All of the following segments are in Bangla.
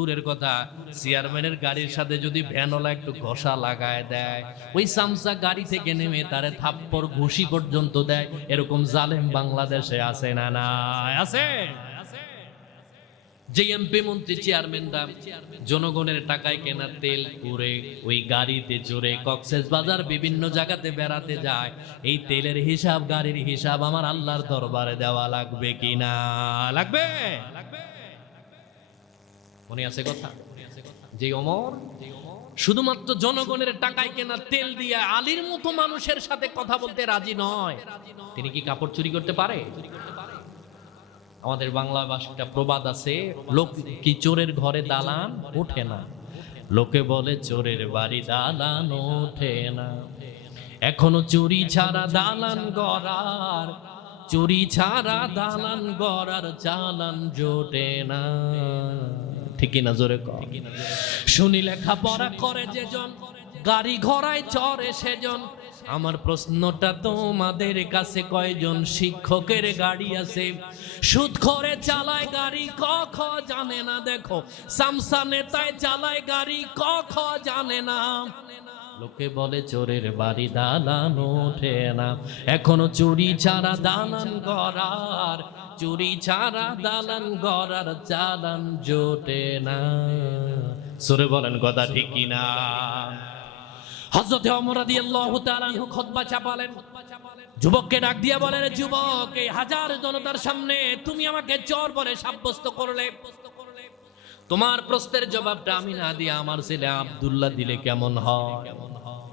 দূরের কথা, চেয়ারম্যানের গাড়ির সাথে যদি ভ্যানওয়ালা একটু ঘষা লাগায় দেয়, ওই সামসা গাড়ি থেকে নেমে তারে থাপ্পড় ঘুষি পর্যন্ত দেয়, এরকম জালেম বাংলাদেশে আছে না? নাই আছে? যে এমপি মন্ত্রী চেয়ারম্যানরা জনগণের টাকায় কেনা তেল পুরে ওই গাড়িতে চড়ে কক্সবাজার বিভিন্ন জায়গাতে বেড়াতে যায়, এই তেলের হিসাব, গাড়ির হিসাব আমার আল্লাহর দরবারে দেওয়া লাগবে কিনা? লাগবে? মনে আছে কথা? যে ওমর শুধুমাত্র জনগণের টাকায় কেনা তেল দিয়ে আলীর মতো মানুষের সাথে কথা বলতে রাজি নয়, তিনি কি কাপড় চুরি করতে পারে? আমাদের বাংলা ভাষাটা প্রবাদ আছে, লোক কি চোরের ঘরে দালান ওঠে না, লোকে বলে চোরের বাড়ি দালান ওঠে না। এখনো চুরি ছাড়া দালান গড়ার, চুরি ছাড়া দালান গড়ার চালান জোটে না। ঠিক না? জোরে কর। শুনি লেখাপড়া করে যেজন, গাড়ি ঘোড়ায় চড়ে সেজন। আমার প্রশ্নটা তোমাদের কাছে, কয়জন শিক্ষকের গাড়ি আছে? সুদ করে চালায় গাড়ি, ক জানে না। দেখো সামসা নেতায় চালায় গাড়ি, ক জানে না। লোকে বলে চোরের বাড়ি দালান ওঠে না, এখনো চুরি ছাড়া দালান গড়ার, চুরি ছাড়া দালান গড়ার চালান জোটে না। সুরে বলেন কথা ঠিক কিনা? হযরত ওমর রাদিয়াল্লাহু তাআলা আনহু খুতবা চাপালেন, যুবককে ডাক দিয়ে বলেন, যুবক, এই হাজার জনতার সামনে তুমি আমাকে চোর বলে সাব্যস্ত করলে, তোমার প্রশ্নের জবাবটা আমি না দিয়ে আমার ছেলে আব্দুল্লাহ দিলে কেমন হয়?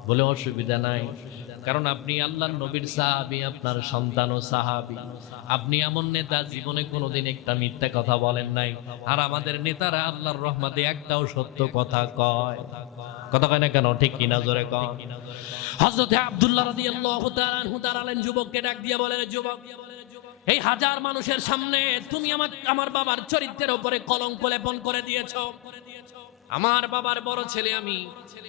বলে অসুবিধা নাই, কারণ আপনি আল্লাহর নবীর সাহাবী, আপনার সন্তানও সাহাবী, আপনি এমন নেতা জীবনে কোনোদিন একটা মিথ্যা কথা বলেন নাই। আর আমাদের নেতারা আল্লাহর রহমতে একটাও সত্য কথা কয়। কথা কয় না কেন? ঠিক কিনা? জোরে কয়। হযরত আব্দুল্লাহ রাদিয়াল্লাহু তাআলা আনহু দাঁড়ালেন, যুবককে ডাক দিয়ে বলেন, যুবক, এই হাজার মানুষের সামনে তুমি আমার বাবার চরিত্রের উপরে কলঙ্ক লেপন করে দিয়েছো। আমার বাবার বড় ছেলে আমি,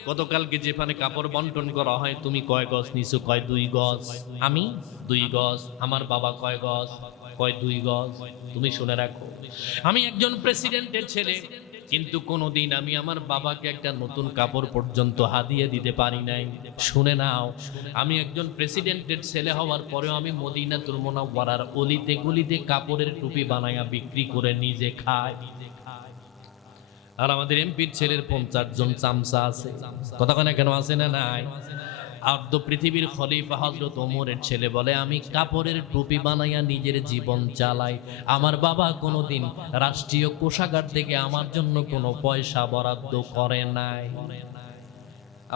গতকালকে যেখানে কাপড় বন্টন করা হয়, তুমি কয় গজ নিছো? কয় 2 গজ। আমি 2 গজ। আমার বাবা কয় গজ? কয় 2 গজ। তুমি শুনে রাখো, আমি একজন প্রেসিডেন্টের ছেলে, কিন্তু কোনোদিন আমি আমার বাবাকে একটা নতুন কাপড় পর্যন্ত হাদিয়া দিতে পারি নাই। শুনে নাও, আমি একজন প্রেসিডেন্টের ছেলে হওয়ার পরেও আমি মদিনাতুল মুনাওয়ারার অলিতে গলিতে কাপড়ের টুপি বানায়া বিক্রি করে নিজে খাই। আর আমাদের এমপির ছেলের 50 জন চামচা আছে। কথা কয় না কেন? আছে না নাই? আর তো পৃথিবীর খলিফা হযরত ওমরের ছেলে বলে, আমি কাপড়ের টুপি বানাইয়া নিজের জীবন চালাই। আমার বাবা কোনোদিন রাষ্ট্রীয় কোষাগার থেকে আমার জন্য কোনো পয়সা বরাদ্দ করে নাই।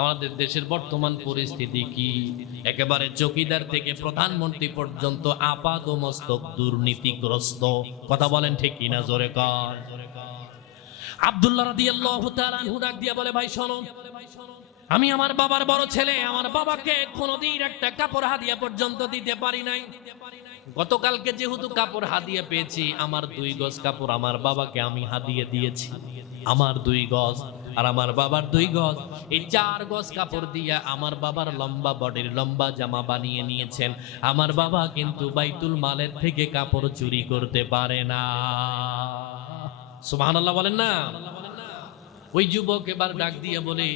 আমাদের দেশের বর্তমান পরিস্থিতি কি? একেবারে চৌকিদার থেকে প্রধানমন্ত্রী পর্যন্ত আপাদমস্তক দুর্নীতিগ্রস্ত। কথা বলেন ঠিক কিনা? জোরে কর। আব্দুল্লাহ রাদিয়াল্লাহু তাআলা আনহু ডাক দিয়া বলে, ভাই শোনো, আমি আমার বাবার বড় ছেলে, আমার বাবাকে কোনোদিন একটা কাপড় হাদিয়া পর্যন্ত দিতে পারি নাই। গতকালকে যেহেতু কাপড় হাদিয়া পেয়েছি, আমার 2 গজ কাপড় আমার বাবাকে আমি হাদিয়া দিয়েছি। আমার 2 গজ আর আমার বাবার 2 গজ, এই 4 গজ কাপড় দিয়ে আমার বাবার লম্বা বডির লম্বা জামা বানিয়ে নিয়েছেন। আমার বাবা কিন্তু বাইতুল মালের থেকে কাপড় চুরি করতে পারে না। সুবহানাল্লাহ বলেন না? ওই যুবক এবার ডাক দিয়ে বলে,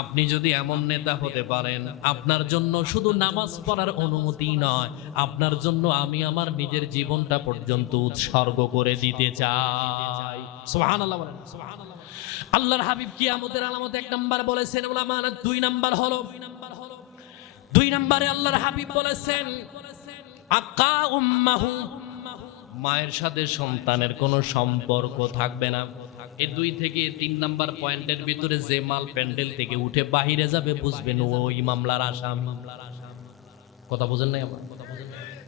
আপনি যদি এমন নেতা হতে পারেন, আপনার জন্য শুধু নামাজ পড়ার অনুমতি নয়, আপনার জন্য আমি আমার নিজের জীবনটা পর্যন্ত উৎসর্গ করে দিতে চাই। সুবহানাল্লাহ বলেন। আল্লাহর হাবিব কিয়ামতের আলামত 1 নাম্বার বলেছেন উলামা, 2 নাম্বার হলো, 2 নম্বরে আল্লাহর হাবিব বলেছেন আকা উম্মাহু, মায়ের সাথে সন্তানের কোনো সম্পর্ক থাকবে না। এই 2 থেকে 3 নাম্বার পয়েন্টের ভিতরে যে মাল প্যান্ডেল থেকে উঠে বাহিরে যাবে, বুঝবেন ওই মামলার আসামি। কথা বুঝেন নাই আমার?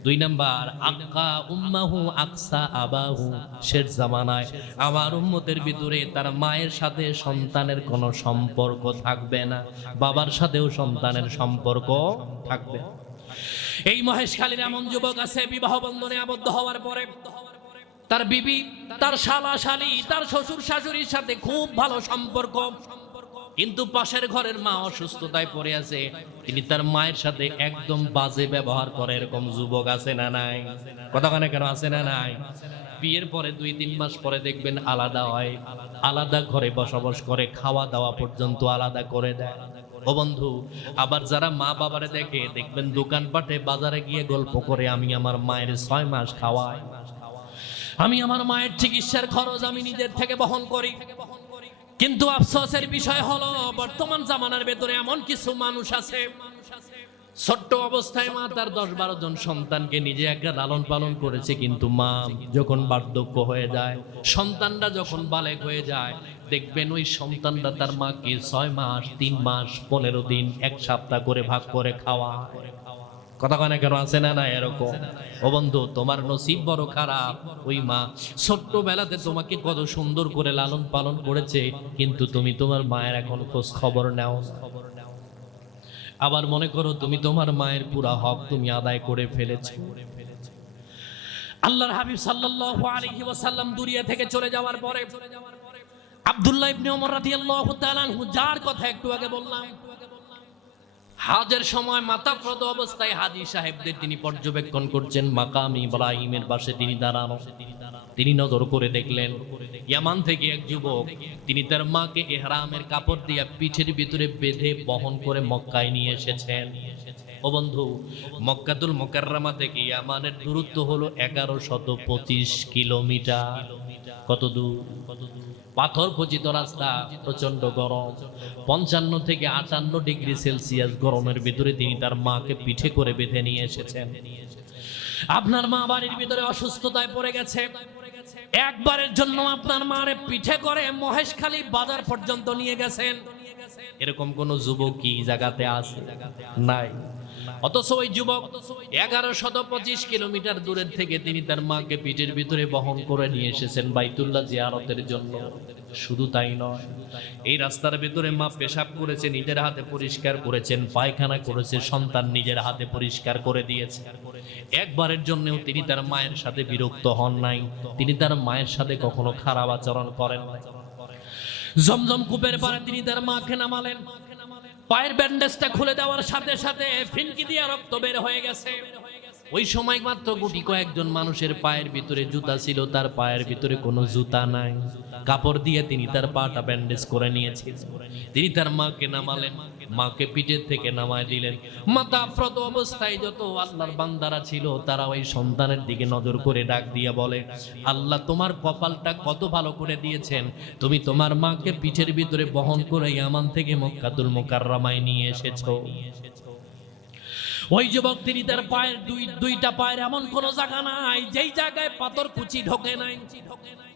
2 নাম্বার, আকা উম্মাহু আকসা আবাহু, শেষ জামানায় আমার উম্মতের ভিতরে তার মায়ের সাথে সন্তানের কোনো সম্পর্ক থাকবে না, বাবার সাথেও সন্তানের সম্পর্ক থাকবে। এই মহেশখালীর এমন যুবক আছে, বিবাহ বন্ধনে আবদ্ধ হওয়ার পরে তার বিবি, তার শালা শালী, তার শ্বশুর শাশুড়ির সাথে খুব ভালো সম্পর্ক, কিন্তু পাশের ঘরের মা অসুস্থতায় পড়ে আছে, তিনি তার মায়ের সাথে একদম বাজে ব্যবহার করে। এরকম যুবক আছে না নাই? কথা কেন আছে না নাই? বিয়ের পরে 2-3 মাস পরে দেখবেন আলাদা হয়, আলাদা ঘরে বসবাস করে, খাওয়া দাওয়া পর্যন্ত আলাদা করে দেয়। ও বন্ধু, আবার যারা মা বাবারে দেখে দেখবেন দোকানপাটে বাজারে গিয়ে গল্প করে, আমি আমার মায়ের 6 মাস খাওয়াই, আমি আমার মায়ের চিকিৎসার খরচ আমি নিজের থেকে বহন করি। কিন্তু আফসোসের বিষয় হলো বর্তমান জামানার ভেতরে এমন কিছু মানুষ আছে, ছোট্ট অবস্থায় মা তার 10-12 জন সন্তানকে নিজে একা লালন পালন করেছে, কিন্তু মা যখন বার্ধক্য হয়ে যায়, সন্তানরা যখন বালেগ হয়ে যায়, দেখবেন ওই সন্তানরা তার মাকে 6 মাস, 3 মাস, 15 দিন, 1 সপ্তাহ করে ভাগ করে খাওয়া। কথা কানে কেন আছে না? না এরকম। ও বন্ধু, তোমার নসিব বড় খারাপ, ওই মা ছোট্টবেলাতে তোমাকে কত সুন্দর করে লালন পালন করেছে, কিন্তু তুমি তোমার মায়ের এখন খোঁজ খবর নাও। আবার মনে করো তুমি তোমার মায়ের পুরা হক তুমি আদায় করে ফেলেছো। আল্লাহর হাবিব সাল্লাল্লাহু আলাইহি ওয়াসাল্লাম দুনিয়া থেকে চলে যাওয়ার পরে আব্দুল্লাহ ইবনে ওমর রাদিয়াল্লাহু তাআলা আনহু, যার কথা একটু আগে বললাম, হাজের সময় মাথাপ্রদ অবস্থায় হাজী সাহেবদের তিনি পর্যবেক্ষণ করছেন। মাকাম ইব্রাহিমের পাশে তিনি দাঁড়ানো। তিনি নজর করে দেখলেন ইয়ামান থেকে এক যুবক, তিনি তার মাকে ইহরামের কাপড় দিয়ে পিঠের ভিতরে বেঁধে বহন করে মক্কায় নিয়ে এসেছেন। ও বন্ধু, মক্কাতুল মুকাররমা থেকে ইয়ামানের দূরত্ব হলো 1125 কিলোমিটার। কত দূর? পাথর খচিত রাস্তা, প্রচন্ড গরম, 55 থেকে 58 ডিগ্রি সেলসিয়াস গরমের ভিতরে তিনি তার মাকে পিঠে করে বেঁধে নিয়ে এসেছেন। আপনার মা বাড়ির ভিতরে অসুস্থতায় পড়ে গেছে, একবারের জন্য আপনার মারে পিঠে করে মহেশখালী বাজার পর্যন্ত নিয়ে গেছেন। এরকম কোন যুবক কি জায়গাতে আছে? নাই। অথচ ওই যুবক 1125 কিলোমিটার দূরের থেকে তিনি তার মাকে পিঠের ভিতরে বহন করে নিয়ে এসেছেন বাইতুল্লাহ জিয়ারতের জন্য। শুধু তাই নয়, এই রাস্তার ভিতরে মা পেশাব করেছে, নিজের হাতে পরিষ্কার করেছেন, পায়খানা করেছে, সন্তান নিজের হাতে পরিষ্কার করে দিয়েছে। একবারের জন্যও তিনি তার মায়ের সাথে বিরক্ত হন নাই, তিনি তার মায়ের সাথে কখনো খারাপ আচরণ করেন নাই। জমজম কূপের পাড়ে তিনি তার মাকে নামালেন, পায়ের ব্যান্ডেজটা খুলে দেওয়ার সাথে সাথে ফিনকি দিয়ে রক্ত বের হয়ে গেছে। ওই সময় মাত্র গুটি কয়েকজন মানুষের পায়ের ভিতরে জুতা ছিল, তার পায়ের ভিতরে কোনো জুতা নাই। কাপড় দিয়ে তিনি তার পাটা ব্যান্ডেজ করে নিয়েছিলেন। তিনি তার মাকে নামালেন, মাকে পিঠের থেকে নামায় দিলেন। মাথা আফ্রত অবস্থায় যত আল্লাহর বান্দারা ছিল তারা ওই সন্তানের দিকে নজর করে ডাক দিয়ে বলে, আল্লাহ তোমার কপালটা কত ভালো করে দিয়েছেন, তুমি তোমার মাকে পিঠের ভিতরে বহন করে ইয়ামান থেকে মক্কাতুল মুকাররমায় নিয়ে এসেছো। ওই যুবক তিনি তার পায়ের দুইটা পায়ের এমন কোন জায়গা নাই যেই জায়গায় পাথর কুচি ঢোকে নাই।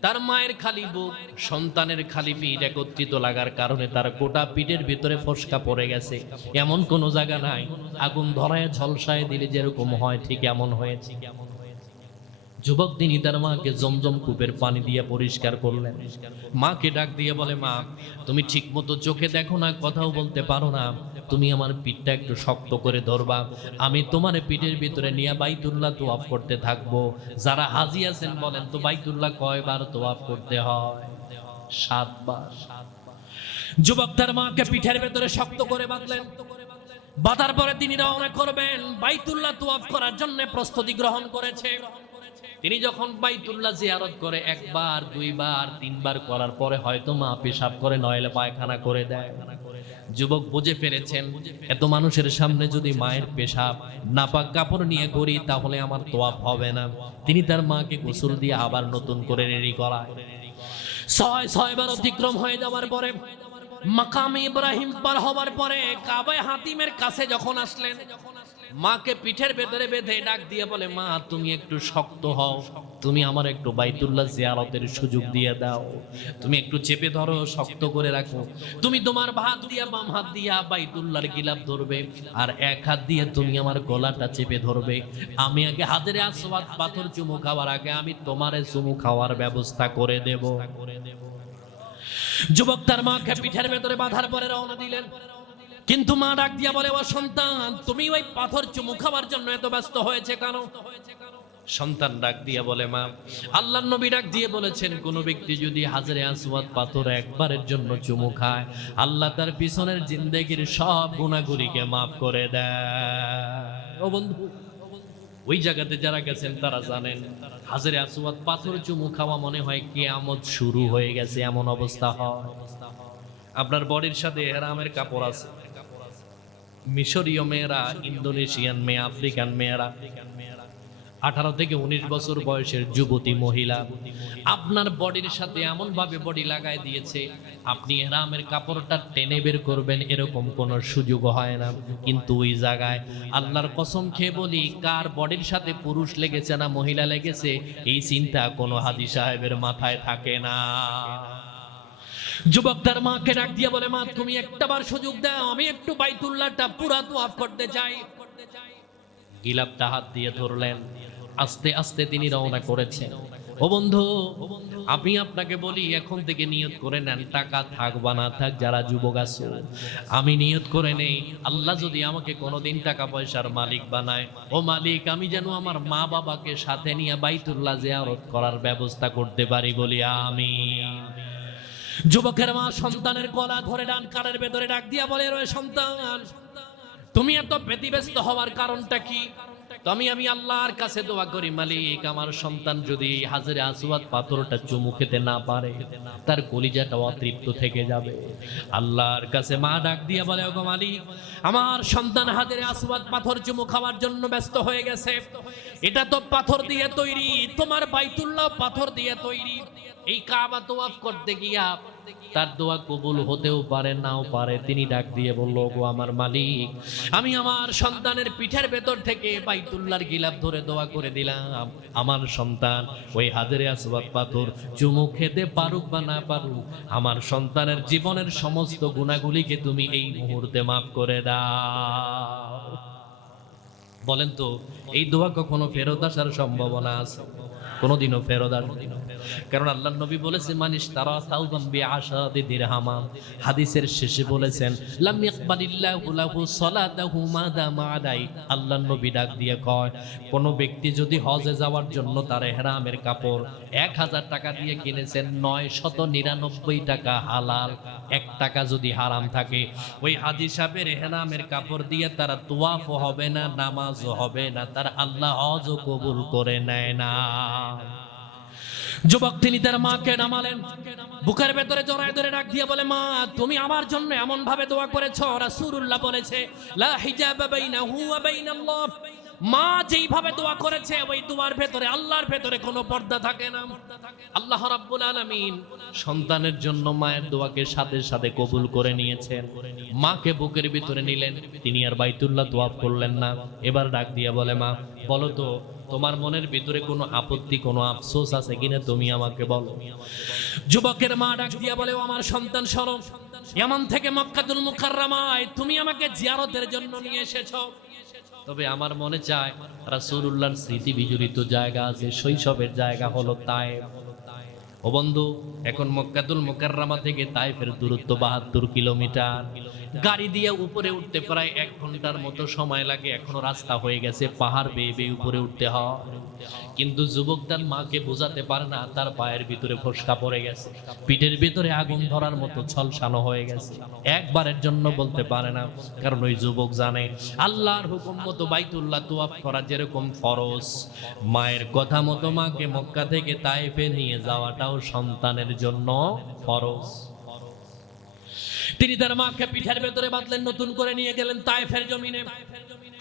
তার মায়ের খালি বুক, সন্তানের খালি পিঠ একত্রিত লাগার কারণে তার গোটা পিঠের ভিতরে ফসকা পড়ে গেছে। এমন কোন জায়গা নাই আগুন ধরায় ঝলসায় দিলে যেরকম হয় ঠিক এমন হয়েছে। যুবক তিনি তার মাকে জমজম কূপের পানি দিয়ে পরিষ্কার করলেন। মাকে ডাক দিয়ে বলে, মা তুমি ঠিক মতো চোখে দেখো না, কথাও বলতে পারো না, তুমি আমার পিঠটা একটু শক্ত করে ধরবা, আমি তোমার পিঠের ভিতরে নিয়ে বাইতুল্লাহ তোয়াফ করতে থাকবো। যারা হাজি আছেন বলেন তো বাইতুল্লাহ কয়বার তোয়াফ করতে হয়? 7 বার। যুবক তার মাকে পিঠের ভিতরে শক্ত করে বাঁধলেন। বাঁধার পরে তিনি রওনা করবেন বাইতুল্লাহ তোয়াফ করার জন্য প্রস্তুতি গ্রহণ করেছে। তিনি যখন বাইতুল্লাহ জিয়ারত করে 1 বার 2 বার 3 বার করার পরে হয়তো মা পেশাব করে নইলে পায়খানা করে দেয়। যুবক বুঝে ফেলেছেন এত মানুষের সামনে যদি মায়ের পেশাব নাপাক কাপড় নিয়ে করি তাহলে আমার তোয়াফ হবে না। তিনি তার মাকে গোসল দিয়ে আবার নতুন করে রেডি করায়। 6 বার অতিক্রম হয়ে যাওয়ার পরে মাকামে ইব্রাহিম পার হওয়ার পরে কাবায়ে হাতিমের কাছে যখন আসলেন, মাকে পিঠের ভেতরে বেঁধে ডাক দিয়ে বলে, মা তুমি একটু শক্ত হও, তুমি আমার একটু বাইতুল্লাহ জিয়ারতের সুযোগ দিয়ে দাও, তুমি একটু চেপে ধরো, শক্ত করে রাখো। তুমি তোমার হাত দিয়া বাম হাত দিয়া বাইতুল্লাহর গিলাফ ধরবে আর 1 হাত দিয়ে তুমি আমার গলাটা চেপে ধরবে। আমি আগে হাজরে আসওয়াদ পাথর চুমু খাওয়ার আগে আমি তোমারে চুমু খাওয়ার ব্যবস্থা করে দেব। যুবক তার মাকে পিঠের ভেতরে বাঁধার পরে রওনা দিলেন। কিন্তু মা ডাক দিয়া বলে, ও সন্তান তুমি ওই পাথর চুমু খাওয়ার জন্য এত ব্যস্ত হয়েছে কেন? সন্তান ডাক দিয়া বলে, মা আল্লাহর নবী ডাক দিয়ে বলেছেন কোন ব্যক্তি যদি হাজরে আসওয়াদ পাথর একবারের জন্য চুমু খায় আল্লাহ তার পিছনের জিন্দেগির সব গুনাহগুলিকে মাফ করে দেয়। ও বন্ধু, ওই জায়গাতে যারা গেছেন তারা জানেন হাজরে আসওয়াদ পাথর চুমু খাওয়া মনে হয় কিয়ামত শুরু হয়ে গেছে, এমন অবস্থা হয়। আপনার বডির সাথে এহরামের কাপড় আছে, মিশরীয় মেয়েরা, ইন্দোনেশিয়ান মেয়ে, আফ্রিকান মেয়েরা, 18 থেকে 19 বছর বয়সের যুবতী মহিলা আপনার বডির সাথে এমন ভাবে বডি লাগায় দিয়েছে, আপনি এহরামের কাপড়টা টেনে বের করবেন এরকম কোনো সুযোগ হয় না। কিন্তু ওই জায়গায় আল্লাহর কসম খেয়ে বলি, কার বডির সাথে পুরুষ লেগেছে না মহিলা লেগেছে এই চিন্তা কোনো হাজী সাহেবের মাথায় থাকে না। যুবক তার মাকে ডাক দিয়ে বলে, মা তুমি একটাবার সুযোগ দাও, আমি একটু বাইতুল্লাহটা পুরা তোয়াফ করতে চাই। গিলাপটা হাত দিয়ে ধরলেন, আস্তে আস্তে তিনি রওনা করেছেন। ও বন্ধু, আমি আপনাকে বলি এখন থেকে নিয়ত করে নেন, টাকা থাক বা না থাক যারা যুবক আছে, আমি নিয়ত করে নেই আল্লাহ যদি আমাকে কোনোদিন টাকা পয়সার মালিক বানায়, ও মালিক আমি যেন আমার মা বাবাকে সাথে নিয়ে বাইতুল্লাহ জিয়ারত করার ব্যবস্থা করতে পারি বলি আমিন। যুবকের মা সন্তানের গলা ধরে ডান কানের ভেতরে ডাক দিয়া বলে, রে সন্তান তুমি এত ব্যতিব্যস্ত হওয়ার কারণটা কি? আমি আল্লাহর কাছে দোয়া করি, মালিক আমার সন্তান যদি হাজরে আসওয়াদ পাথরটা চুমু খেতে না পারে তার কলিজাটা অতৃপ্ত থেকে যাবে। আল্লাহর কাছে মা ডাক দিয়া বলে, ওগো মালিক আমার সন্তান হাজরে আসওয়াদ পাথর চুমু খাওয়ার জন্য ব্যস্ত হয়ে গেছে, এটা তো পাথর দিয়ে তৈরি, তোমার বাইতুল্লাহ পাথর দিয়ে তৈরি, এই কাবা তোয়াফ করতে গিয়া তার দোয়া কবুল হতেও পারে নাও পারে। তিনি ডাক দিয়ে বলল, গো আমার মালিক আমি আমার সন্তানের পিঠের ভেতর থেকে বাইতুল্লাহর গিলাফ ধরে দোয়া করে দিলাম, আমার সন্তান ওই হাজরে আসওয়াদ পাথর চুমু খেতে পারুক বা না পারুক, আমার সন্তানের জীবনের সমস্ত গুনাহগুলিকে তুমি এই মুহূর্তে মাফ করে দাও। বলেন তো এই দোয়া কখনো ফেরত আসার সম্ভাবনা আছে? কোনোদিনও ফেরত আসবে না। কারণ আল্লাহর নবী বলেছেন, মানিশ তারা সাউবাম বিআশাদি দিরহামা, হাদিসের শেষে বলেছেন লাম ইয়াকবালিল্লাহু লাহু সালাতাহু মাদামা আলাই। আল্লাহর নবী ডাক দিয়ে কয়, কোন ব্যক্তি যদি হজে যাওয়ার জন্য তার ইহরামের কাপড় 1000 টাকা দিয়ে কিনেছেন, 999 টাকা হালাল, 1 টাকা যদি হারাম থাকে, ওই হাজী সাহেবের ইহরামের কাপড় দিয়ে তার তোয়াফও হবে না, নামাজও হবে না, তার আল্লাহ হজও কবুল করে নেয় না। যুবক তিনি তার মাকে নামালেন, বুকের ভেতরে জড়ায় ধরে ডাক দিয়ে বলে, মা তুমি আমার জন্য এমন ভাবে দোয়া করেছো, রাসূলুল্লাহ বলেছে লা হিজাবা বাইনাহু ওয়া বাইনাল্লাহ, মা যেইভাবে দোয়া করেছে ওই দোয়ার ভেতরে আল্লাহর ভেতরে কোনো পর্দা থাকে না। আল্লাহ রাব্বুল আলামিন সন্তানের জন্য মায়ের দোয়াকে সাথে সাথে কবুল করে নিয়েছেন। মাকে বুকের ভিতরে নিলেন, তিনি আর বাইতুল্লাহ তোয়াফ করলেন না। এবার ডাক দিয়ে বলে, মা বলো তো তোমার মনের ভিতরে কোনো আপত্তি কোনো আফসোস আছে কিনা, তুমি আমাকে বলো। যুবকের মা ডাক দিয়া বলে, ও আমার সন্তান শোনো, ইয়ামান থেকে মক্কাতুল মুকাররমায় তুমি আমাকে জিয়ারতের জন্য নিয়ে এসেছো, তবে আমার মনে চায় রাসূলুল্লাহর স্মৃতি বিজড়িত জায়গা আছে, শৈশবের জায়গা হলো তায়েফ। ও বন্ধু, এখন মক্কাতুল মুকাররমা থেকে তায়েফের দূরত্ব 72 কিলোমিটার, গাড়ি দিয়ে উপরে উঠতে প্রায় 1 ঘন্টার মতো সময় লাগে। এখনো রাস্তা হয়ে গেছে, পাহাড় বেয়ে বেয়ে উপরে উঠতে হয়। কিন্তু যুবক তার মাকে বোঝাতে পারে না, তার পায়ের ভিতরে ফোসকা পড়ে গেছে, পিঠের ভিতরে আগুন ধরার মতো ছলসানো হয়ে গেছে, একবারের জন্য বলতে পারে না। কারণ ওই যুবক জানে আল্লাহর হুকুম মতো বাইতুল্লাহ তোয়াফ করা যেরকম ফরজ, মায়ের কথা মতো মাকে মক্কা থেকে তায়েফে নিয়ে যাওয়াটাও সন্তানের জন্য ফরজ। তিনি তার মাকে পিঠের ভেতরে বাঁধলেন, নতুন করে নিয়ে গেলেন তায়েফের জমিনে।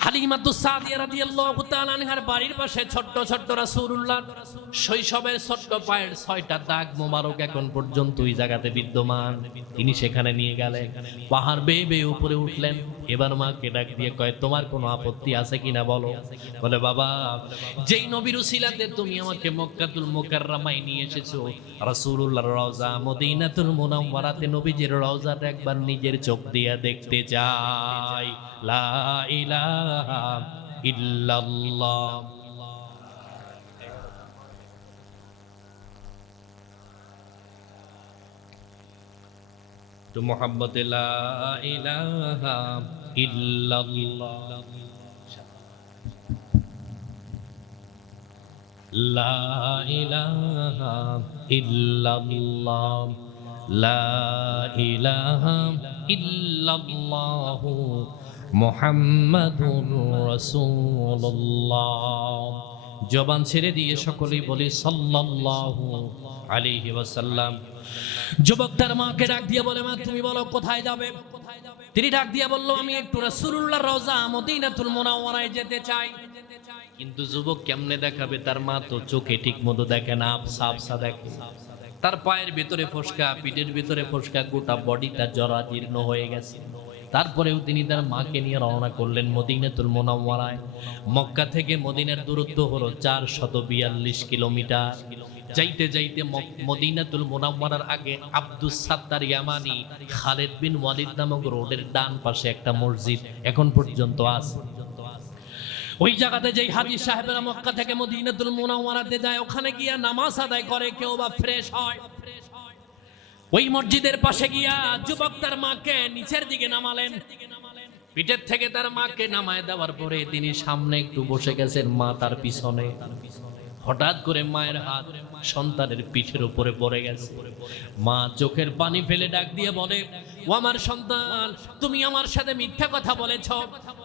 হালিমাতুস সাদিয়া রাদিয়াল্লাহু তাআলা আনহার বাড়ির পাশে ছোট্ট ছোট্ট রাসূলুল্লাহ শৈশবের ছোট্ট পায়ের 6টা দাগ মোবারক এখন পর্যন্ত ওই জায়গাতে বিদ্যমান। তিনি সেখানে নিয়ে গেলেন, পাহাড় বেয়ে বেয়ে উপরে উঠলেন। এবার মাকে ডাক দিয়ে কয়, তোমার কোনো আপত্তি আছে কিনা বলো। বলে, বাবা যেই নবীর উসিলাতে তুমি আমাকে মক্কাতুল মুকাররমায় নিয়ে এসেছো, রাসূলুল্লাহর রওজা মদিনাতুল মুনাওয়ারাতে নবীজির রওজাটা একবার নিজের চোখ দিয়ে দেখতে চাই। লা ইলাহা ইল্লাল্লাহ। তো মুহাম্মদে লা ইলাহা ইল্লাল্লাহ, লা ইলাহা ইল্লাল্লাহ, লা ইলাহা ইল্লাল্লাহু মুহাম্মাদুর রাসূলুল্লাহ। জবান ছেড়ে দিয়ে সকলেই বলি সাল্লাল্লাহু আলাইহি ওয়াসাল্লাম। যুবক তার মাকে ডাক দিয়ে বলে, মা তুমি বলো কোথায় যাবে? তিনি ডাক দিয়ে বলল, আমি একটু রাসূলুল্লাহর রওজা মদিনাতুল মুনাওয়ারায় যেতে চাই। কিন্তু যুবক কেমনে দেখাবে? তার মা তো চোখে ঠিক মতো দেখে না, আবসা আবসা দেখে। তার পায়ের ভিতরে ফোসকা, পিঠের ভিতরে ফোসকা, গোটা বডিটা জরাজীর্ণ হয়ে গেছে। তারপরেও তিনি তার মাকে নিয়ে রওনা করলেন মদিনাতুল মুনাওয়ারায়। মক্কা থেকে মদিনার দূরত্ব হলো 442 কিলোমিটার। যাইতে যাইতে মদিনাতুল মুনাওয়ারার আগে আব্দুস সাত্তার ইয়ামানি খালিদ বিন ওয়ালিদ নামক রোডের ডান পাশে একটা মসজিদ এখন পর্যন্ত আছে। ওই জায়গাতে যেই হাজী সাহেবেরা মক্কা থেকে মদিনাতুল মুনাওয়ারাতে যায়, ওখানে গিয়া নামাজ আদায় করে, কেউ বা ফ্রেশ হয়। ওই মসজিদের পাশে গিয়া যুবক তার মাকে নিচের দিকে নামালেন। পিঠের থেকে তার মাকে নামায় দেওয়ার পরে তিনি সামনে একটু বসে গেছেন, মা তার পিছনে। হঠাৎ করে মায়ের হাত সন্তানের পিঠের উপরে পড়ে গেছে। মা চোখের পানি ফেলে ডাক দিয়ে বলে, ও আমার সন্তান, তুমি আমার সাথে মিথ্যা কথা বলেছ।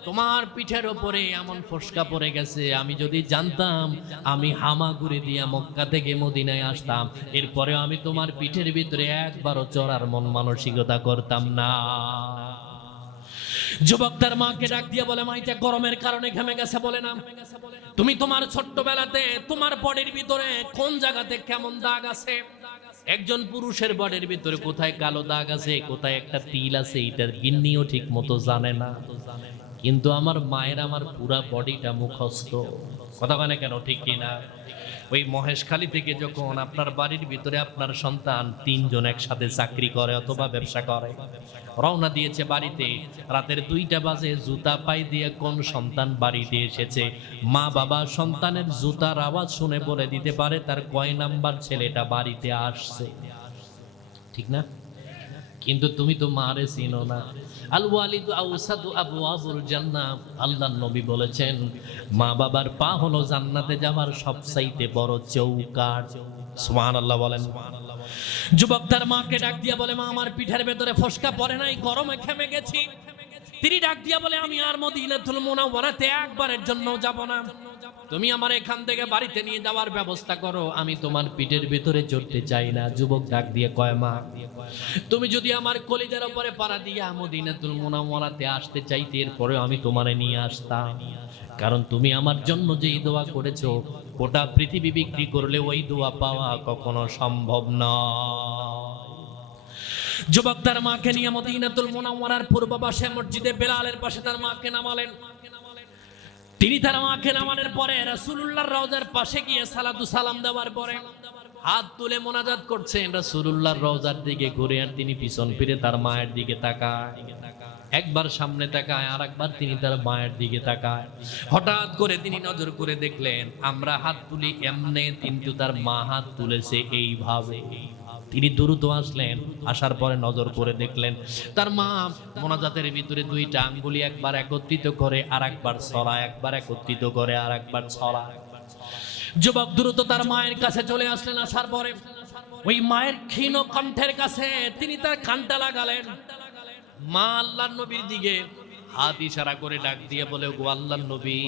তোমার পিঠের উপরে এমন ফোসকা পড়ে গেছে, আমি যদি জানতাম আমি হামাগুড়ি দিয়া মক্কা থেকে মদিনায় আসতাম, এরপরে আমি তোমার পিঠের ভিতরে একবারও চড়ার মন মানসিকতা করতাম না। যুবক তার মাকে ডাক দিয়ে বলে, মা এটা গরমের কারণে ঘেমে গেছে। বলে না, তুমি তোমার ছোট্টবেলাতে তোমার বডির ভিতরে কোন জায়গাতে কেমন দাগ আছে? একজন পুরুষের বডির ভিতরে কোথায় কালো দাগ আছে, কোথায় একটা তিল আছে, এটার গিন্নিও ঠিক মতো জানে না। কিন্তু আমার মায়ের আমার পুরা বডিটা মুখস্থ। কথা মানে কেন, ঠিক কিনা? ওই মহেশখালী থেকে যখন আপনার বাড়ির ভিতরে আপনার সন্তান 3 জন একসাথে চাকরি করে অথবা ব্যবসা করে, রওনা দিয়েছে বাড়িতে, রাতের 2টা বাজে জুতা পাই দিয়ে কোন সন্তান বাড়িতে এসেছে, মা বাবা সন্তানের জুতার আওয়াজ শুনে বলে দিতে পারে তার কয় নাম্বার ছেলেটা বাড়িতে আসছে, ঠিক না? কিন্তু তুমি তো মারে চিনো না। আল ওয়ালিদু আওসাদু আবওয়াবুল জান্নাহ, আল্লাহর নবী বলেছেন মা বাবার পা হলো জান্নাতে যাওয়ার সবচাইতে বড় চৌকাঠ। সুবহানাল্লাহ বলেন। যুবক তার মাকে ডাক দিয়ে বলে, মা আমার পিঠের ভেতরে ফোসকা পড়ে নাই, গরমে ঘেমে গেছি। তিনি ডাক দিয়া বলে, আমি আর মদিনাতুল মুনাওয়ারাতে একবারের জন্য যাব না। তুমি আমার এখান থেকে বাড়িতে নিয়ে যাওয়ার ব্যবস্থা করো, আমি তোমার পিঠের ভিতরে চড়তে চাই না। যুবক ডাক দিয়ে কয়, মা তুমি যদি আমার কলিজার উপরে পাড়া দিয়া মদিনাতুল মুনাওয়ারাতে আসতে চাইতে, এরপরে আমি তোমারে নিয়ে আসতাম। কারণ তুমি আমার জন্য যেই দোয়া করেছো, গোটা পৃথিবী বিক্রি করলে ওই দোয়া পাওয়া কখনো সম্ভব নয়। যুবক তার মাকে নিয়ে মদিনাতুল মুনাওয়ারার পূর্ব পাশে মসজিদে বেলালের পাশে তার মাকে নামালেন। তিনি তার মাকে নামানোর পরে রাসূলুল্লাহর রওজার পাশে গিয়ে সালাতু সালাম দেওয়ার পরে হাত তুলে মোনাজাত করছেন রাসূলুল্লাহর রওজার দিকে ঘুরে, আর তিনি পিছন ফিরে তার মায়ের দিকে তাকায়। একবার সামনে তাকায়, আর একবার তিনি তার মায়ের দিকে তাকায়। হঠাৎ করে তিনি নজর করে দেখলেন আমরা হাত তুলি এমনে, কিন্তু তার মা হাত তুলেছে এইভাবে। তিনি দ্রুত আসলেন, আসার পরে নজর করে দেখলেন তার মা মোনাজাতের ভিতরে 2টা আঙ্গুলি একবার একত্রিত করে আর একবার ছড়া, একবার একত্রিত করে আর একবার ছড়া। যুবক দ্রুত তার মায়ের কাছে চলে আসলেন। আসার পরে ওই মায়ের ক্ষীণ কণ্ঠের কাছে তিনি তার কানটা লাগালেন। মা আল্লাহর নবীর দিকে হাত ইশারা করে ডাক দিয়ে বলে, গো আল্লাহর নবী,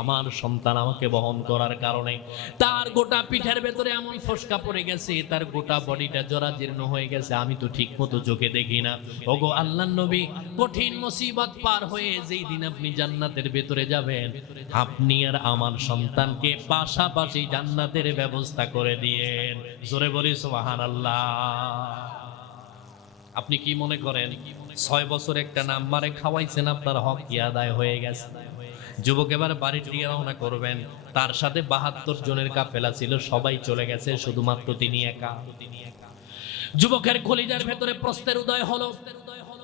আমার সন্তান আমাকে বহন করার কারণে তার গোটা পিঠের ভেতরে এমন ফোসকা পড়ে গেছে, তার গোটা বডিটা জরাজীর্ণ হয়ে গেছে, আমি তো ঠিক মতো চোখে দেখি না। ও গো আল্লাহর নবী, কঠিন মুসিবত পার হয়ে যেই দিন আপনি জান্নাতের ভেতরে যাবেন, আপনি আর আমার সন্তানকে পাশাপাশি জান্নাতের ব্যবস্থা করে দিয়েন। জোরে বলি সুবহানাল্লাহ। আপনি কি মনে করেন 6 বছর একটা নাম্বারে খাওয়াইছেন, আপনার হক কি আদায় হয়ে গেছে? যুবক এবার বাড়ির দিকে রওনা করবেন। তার সাথে 72 জনের কাফেলা ছিল, সবাই চলে গেছে, শুধুমাত্র তিনি একা। যুবকের কলিজার ভেতরে প্রশ্নের উদয় হলো,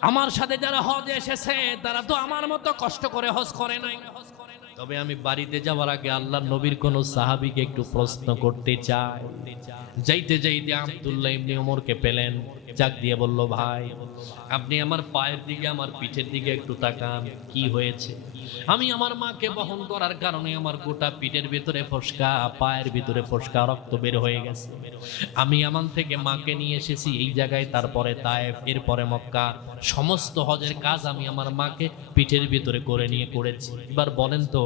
আমার সাথে যারা হজে এসেছে তারা তো আমার মতো কষ্ট করে হজ করে নাই। তবে আমি বাড়িতে যাওয়ার আগে আল্লাহর নবীর কোন সাহাবীকে একটু প্রশ্ন করতে চাই। যাইতে যাইতে আব্দুল্লাহ ইবনে ওমরকে পেলেন, ডাক দিয়ে বলল, ভাই আপনি আমার পায়ের দিকে আমার পিঠের দিকে একটু তাকান, কি হয়েছে? আমি আমার মাকে বহন করার কারণে আমার গোটা পিঠের ভিতরে ফোসকা, পায়ের ভিতরে ফোসকা, রক্ত বের হয়ে গেছে। আমি আমান থেকে মাকে নিয়ে এসেছি এই জায়গায়, তারপরে তায়েফ, এরপরে মক্কা। সমস্ত হজের কাজ আমি আমার মাকে পিঠের ভিতরে করে নিয়ে করেছি। এবার বলেন তো,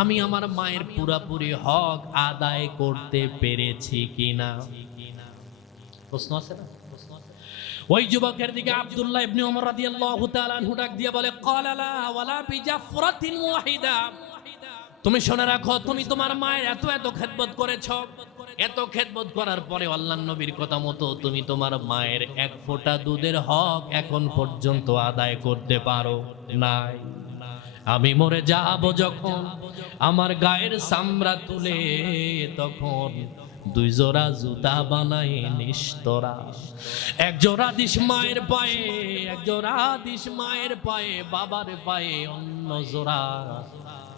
আমি আমার মায়ের পুরাপুরি হক আদায় করতে পেরেছি কিনা? প্রশ্ন আছে না? ওই যুবকের দিকে আব্দুল্লাহ ইবনে ওমর রাদিয়াল্লাহু তাআলা আনহু ডাক দিয়ে বলে, ক্বালা লা ওয়ালা বিজাফরাতিন ওয়াহিদা। তুমি শুনে রাখো, তুমি তোমার মায়ের এত এত খেদমত করেছো, এত খেদমত করার পরে আল্লাহর নবীর কথা মতো তুমি তোমার মায়ের এক ফোঁটা দুধের হক এখন পর্যন্ত আদায় করতে পারো নাই। আমি মরে যাব যখন, আমার গায়ের চামড়া তুলে তখন দুই জোড়া জুতা বানাই নিস্তরা, এক জোড়া দিস মায়ের পায়ে, এক জোড়া দিস মায়ের পায়ে, বাবার পায়ে অন্য জোড়া,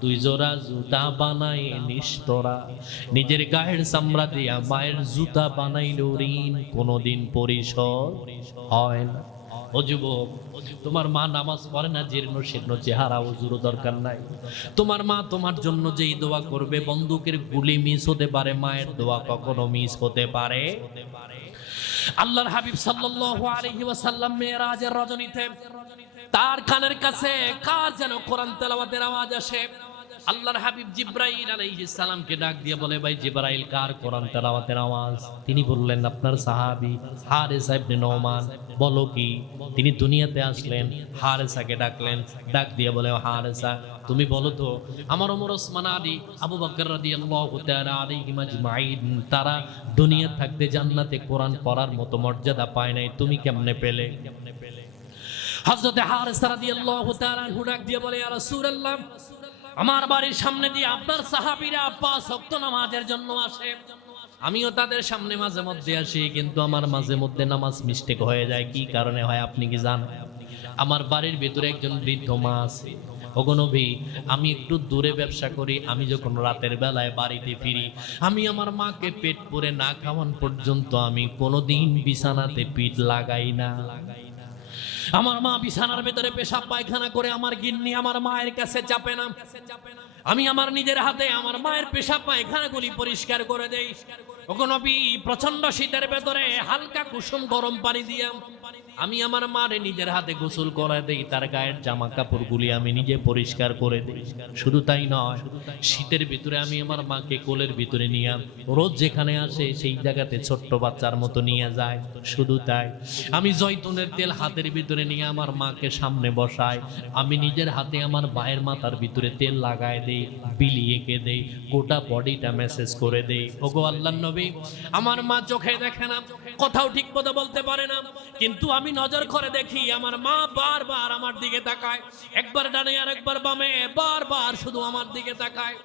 দুই জোড়া জুতা বানাই নিস্তরা। নিজের গায়ের চামড়া দিয়া মায়ের জুতা বানাইল ঋণ কোনোদিন পরিশোধ হয় না। ও যুবক, তোমার মা নামাজ পড়ে না, জীর্ণ শীর্ণ চেহারা, ওযুরও দরকার নাই। তোমার মা তোমার জন্য যেই দোয়া করবে, বন্দুকের গুলি মিস হতে পারে, মায়ের দোয়া কখনো মিস হতে পারে। আল্লাহর হাবিব সাল্লাল্লাহু আলাইহি ওয়াসাল্লাম মেরাজের রজনীতে তার কানের কাছে কার যেন কোরআন তেলাওয়াতের আওয়াজ আসে। আল্লাহর হাবিব জিব্রাইল আলাইহিস সালামকে ডাক দিয়ে বলে, ভাই জিব্রাইল, কার কোরআন তেলাওয়াতের আওয়াজ? তিনি বললেন, আপনার সাহাবী হারেসা ইবনে নোমান। বলো কি? তিনি দুনিয়াতে আসলেন, হারেসাকে ডাকলেন, ডাক দিয়ে বলে, হারেসা তুমি বলো তো, আমার ওমর, ওসমান, আলী, আবু বকর রাদিয়াল্লাহু তাআলা আলাইহিম আজমাইন তারা দুনিয়া থাকতে জান্নাতে কোরআন পড়ার মতো মর্যাদা পায় নাই, তুমি কেমনে পেলে? হযরত হারেসা রাদিয়াল্লাহু তাআলা আনহু ডাক দিয়ে বলে, ইয়া রাসূলুল্লাহ, আমার বাড়ির সামনে দিয়ে আপনার সাহাবীরা 5 ওয়াক্ত নামাজের জন্য আসে, আমিও তাদের সামনে মাঝে মধ্যে আসি, কিন্তু আমার মাঝে মধ্যে নামাজ মিস্টেক হয়ে যায়। কি কারণে হয় আপনি কি জানেন? আমার বাড়ির ভিতরে একজন বৃদ্ধ মা আছে। ওগো নবী, আমি একটু দূরে ব্যবসা করি, আমি যখন রাতের বেলায় বাড়িতে ফিরি, আমি আমার মাকে পেট পুরে না খাওয়ান পর্যন্ত আমি কোনোদিন বিছানাতে পিঠ লাগাই না। আমার মা বিছানার ভেতরে পেশাব পায়খানা করে আমার গিন্নি আমার মায়ের কাছে চাপে না। আমি আমার নিজের হাতে আমার মায়ের পেশাব পায়খানাগুলি পরিষ্কার করে দেই। ওগো নবী, প্রচন্ড শীতের ভেতরে হালকা কুসুম গরম পানি দিয়ে আমি আমার মারে নিজের হাতে গোসল করে দেই, তার গায়ের জামা কাপড়গুলি আমি নিজে পরিষ্কার করে দেই। শুধু তাই নয়, শীতের ভিতরে আমি আমার মাকে কোলের ভিতরে নিয়ে রোজ যেখানে আসে সেই জায়গাতে ছোট্ট বাচ্চার মতো নিয়ে যায়। শুধু তাই, আমি জয়তুনের তেল হাতের ভিতরে নিয়ে আমার মাকে সামনে বসাই, আমি নিজের হাতে আমার মায়ের মাথার ভিতরে তেল লাগায় দেই, বিলিয়ে কে দেই, গোটা বডিটা মেসেজ করে দেই। ওগো আল্লাহর নবী, আমার মা চোখে দেখে না, কথাও ঠিক মতো বলতে পারে না, কিন্তু আমি নজর করে দেখি আমার মা বারবার আমার দিকে তাকায়, একবার ডানে আর একবার বামে, বারবার শুধু আমার দিকে তাকায়।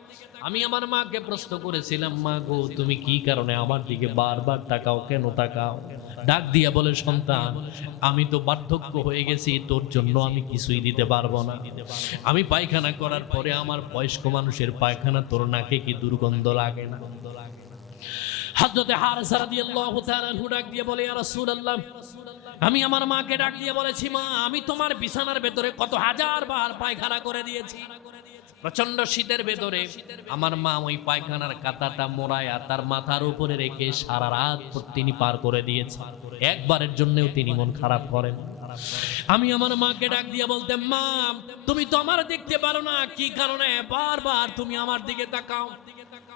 আমি আমার মাকে প্রশ্ন করেছিলাম, মা গো, তুমি কি কারণে আমার দিকে বারবার তাকাও, কেন তাকাও? ডাক দিয়া বলে, সন্তান, আমি তো বার্ধক্য হয়ে গেছি, তোর জন্য আমি কিছুই দিতে পারবো না। আমি পায়খানা করার পরে আমার বয়স্ক মানুষের পায়খানা তোর নাকে কি দুর্গন্ধ লাগে না? হযরত হারেসা রাদিয়াল্লাহু তাআলা আনহু ডাক দিয়ে বলে, ইয়া রাসূলুল্লাহ, আমি আমার মাকে ডাক দিয়ে বলেছি, মা, আমি তোমার বিছানার ভেতরে কত হাজার বার পায়খানা করে দিয়েছি। প্রচন্ড শীতের ভেতরে আমার মা ওই পায়খানার কাঁটাটা মোড়ায়া তার মাথার উপরে রেখে সারা রাত তিনি পার করে দিয়েছে, একবারের জন্যও তিনি মন খারাপ করেন। আমি আমার মাকে ডাক দিয়ে বলতাম, মা, তুমি তো আমার দেখতে পারো না, কি কারণে বারবার তুমি আমার দিকে তাকাও?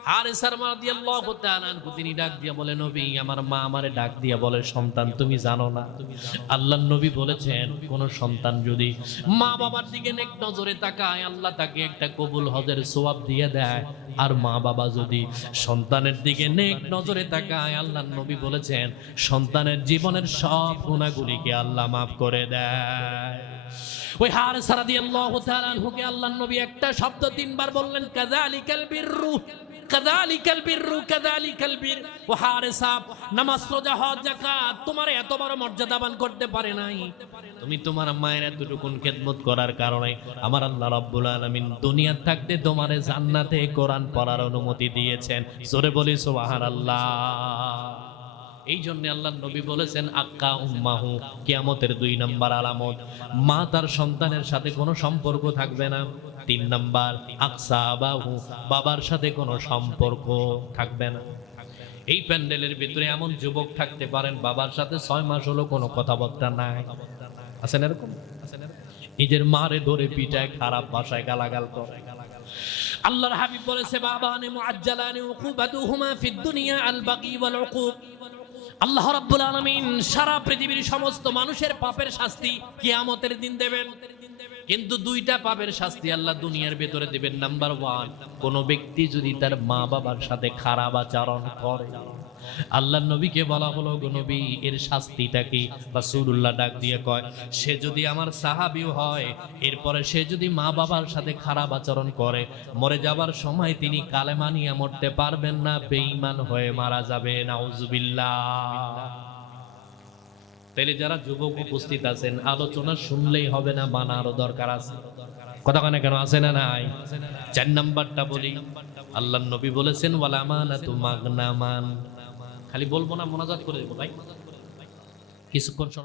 হারেসা রাদিয়াল্লাহু তাআলা আনহু তিনি ডাক দিয়ে বলে, নবী, আমার মা আমারে ডাক দিয়ে বলে, সন্তান, তুমি জানো না, আল্লাহর নবী বলেছেন, কোন সন্তান যদি মা বাবার দিকে নেক নজরে তাকায়, আল্লাহ তাকে একটা কবুল হজের সওয়াব দিয়ে দেয়। আর মা বাবা যদি সন্তানের দিকে নেক নজরে তাকায়, আল্লাহর নবী বলেছেন, সন্তানের জীবনের সব গুনাহগুলিকে আল্লাহ মাফ করে দেয়। ওই হারেসা রাদিয়াল্লাহু তাআলা আনহুকে আল্লাহর নবী একটা শব্দ 3 বার বললেন, কাযালিকাল বিররু, কাযালিকাল বিররু, কাযালিকাল বির। ও হারেসা, নামাজ, রোজা, হজ, যাকাত তোমার এত বড় মর্যাদাবান করতে পারে নাই, তুমি তোমার মায়ের এতটুকুন খেদমত করার কারণে আমার আল্লাহ রাব্বুল আলামিন দুনিয়া থাকতে তোমারে জান্নাতে কোরআন পড়ার অনুমতি দিয়েছেন। জোরে বলি সুবহানাল্লাহ। এই জন্য আল্লাহ নবী বলেছেন আক্কা উম্মাহু, কিয়ামতের 2 নাম্বার আলামত, মা তার সন্তানের সাথে কোনো সম্পর্ক থাকবে না। 3 নাম্বার আকসা আবাহু, বাবার সাথে কোনো সম্পর্ক থাকবে না। এই প্যান্ডেলের ভিতরে এমন যুবক থাকতে পারেন বাবার সাথে 6 মাস হলো কোনো কথাবার্তা নাই। আছেন এরকম? নিজের মারে ধরে পিটায়, খারাপ ভাষায় গালাগাল করে। আল্লাহর হাবিব বলেছে বাবানে মুআজ্জালানি উকুবাতুহুমা ফিদ দুনিয়া আল বাগি ওয়াল উকুব। আল্লাহ রাব্বুল আলামিন সারা পৃথিবীর সমস্ত মানুষের পাপের শাস্তি কিয়ামতের দিন দেবেন, কিন্তু 2টা পাপের শাস্তি আল্লাহ দুনিয়ার ভেতরে দেবেন। নাম্বার 1, কোন ব্যক্তি যদি তার মা বাবার সাথে খারাপ আচরণ করে, আল্লাহ নবীকে বলা হলো গো নবী এর শাস্তিটা কি? রাসূলুল্লাহ ডাক দিয়ে কয়, সে যদি আমার সাহাবীও হয়, এরপরে সে যদি মা বাবার সাথে খারাপ আচরণ করে, মরে যাবার সময় তিনি কালেমা নিয়ে মরতে পারবেন না, বেঈমান হয়ে মারা যাবে। নাউজুবিল্লাহ। তাহলে যারা যুবক উপস্থিত আছেন, আলোচনা শুনলেই হবে না, মানারও দরকার আছে। কথা কানে কেন আছে না নাই? 4 নাম্বারটা বলি, আল্লাহর নবী বলেছেন ওয়াল আমানাতু মাগনামান। খালি বলবো না, মোনাজাত করে দেবো ভাই, কিছুক্ষণ শোনা।